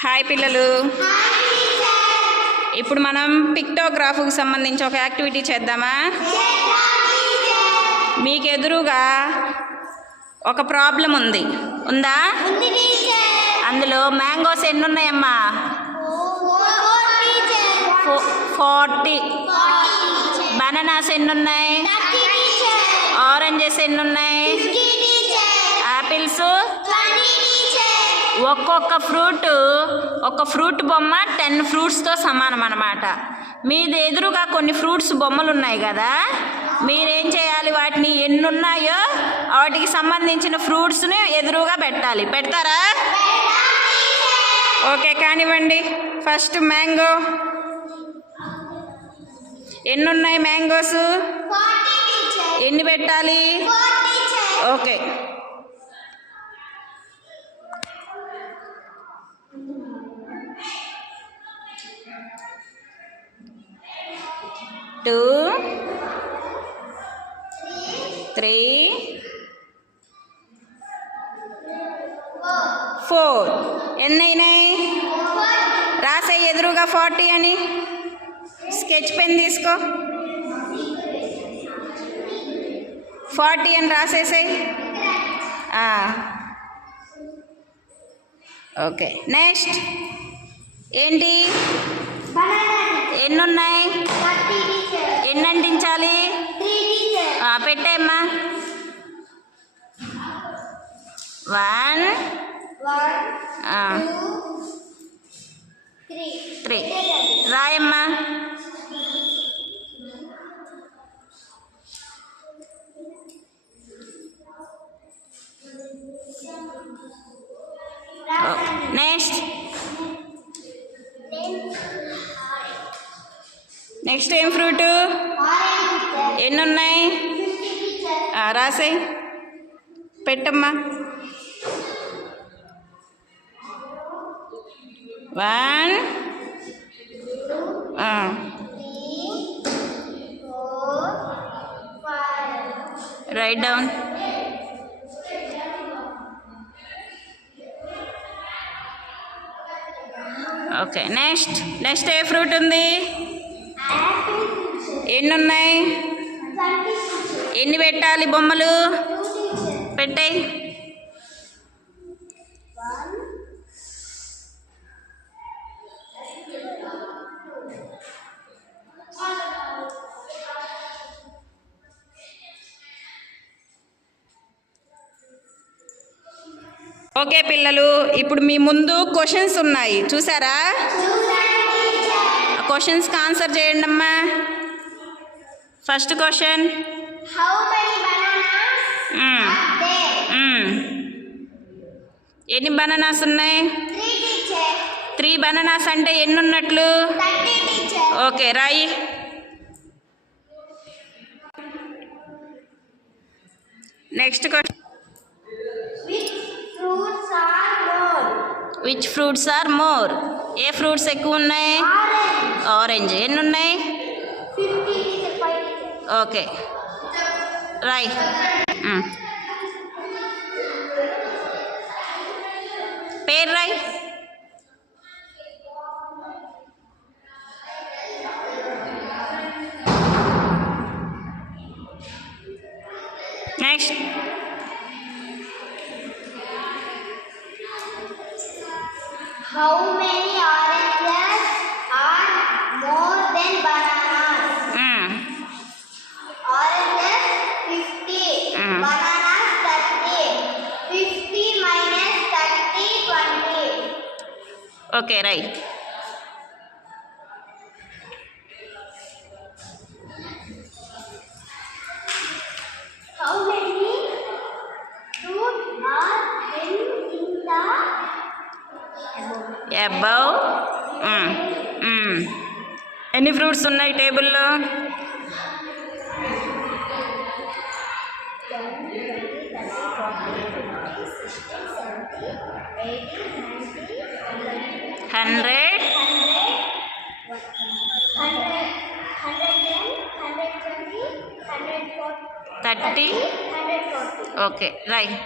హాయ్ పిల్లలు, ఇప్పుడు మనం పిక్టోగ్రాఫ్కి సంబంధించి ఒక యాక్టివిటీ చేద్దామా? మీకు ఎదురుగా ఒక ప్రాబ్లం ఉందా? అందులో మ్యాంగోస్ ఎన్ని ఉన్నాయమ్మా? 40. బనానాస్ ఎన్ని ఉన్నాయి? ఆరెంజెస్ ఎన్ని ఉన్నాయి? యాపిల్స్ ఒక్కొక్క ఫ్రూట్ బొమ్మ 10 ఫ్రూట్స్తో సమానం అన్నమాట. మీద ఎదురుగా కొన్ని ఫ్రూట్స్ బొమ్మలు ఉన్నాయి కదా, మీరేం చేయాలి? వాటిని ఎన్ని ఉన్నాయో వాటికి సంబంధించిన ఫ్రూట్స్ని ఎదురుగా పెట్టాలి. పెడతారా? ఓకే, కానివ్వండి. First mango. ఎన్ని ఉన్నాయి మ్యాంగోస్? ఎన్ని పెట్టాలి? Okay, two 3 4. ఎన్నైనాయి? రాసే ఎదురుగా 40 అని. స్కెచ్ పెన్ తీసుకో, 40 అని రాసేసాయి. ఓకే, నెక్స్ట్ ఏంటి? ఎన్ని ఉన్నాయి? ఎన్ని అంటించాలి? పెట్టేమ్మా. 1 2 3 రాయమ్మా. నెక్స్ట్ ఏం ఫ్రూట్? ఎన్ని ఉన్నాయి? రాసేయి, పెట్టమ్మా. 1 రైట్ డౌన్. ఓకే, నెక్స్ట్ ఏ ఫ్రూట్ ఉంది? ఎన్ని ఉన్నాయి? ఎన్ని పెట్టాలి బొమ్మలు? పెట్టాయి. ఓకే పిల్లలు, ఇప్పుడు మీ ముందు క్వశ్చన్స్ ఉన్నాయి, చూసారా? క్వశ్చన్స్కి ఆన్సర్ చేయండి అమ్మా. ఫస్ట్ క్వశ్చన్, ఎన్ని బనానాస్ ఉన్నాయి? 3 బనానాస్ అంటే ఎన్ని ఉన్నట్లు? ఓకే, రాయి. Next question, which fruits are more? ఏ ఫ్రూట్స్ ఎక్కువ ఉన్నాయి? ఆరెంజ్. ఎన్ని ఉన్నాయి? ఓకే, రాయ్. పేరు రాయ్. Next, how many oranges are more than bananas? Oranges 50, bananas 30. 50 minus 30 20. Okay, right. How many fruits are in the above? ఎన్ని ఫ్రూట్స్ ఉన్నాయి టేబుల్లో? 100, 30. Okay, right.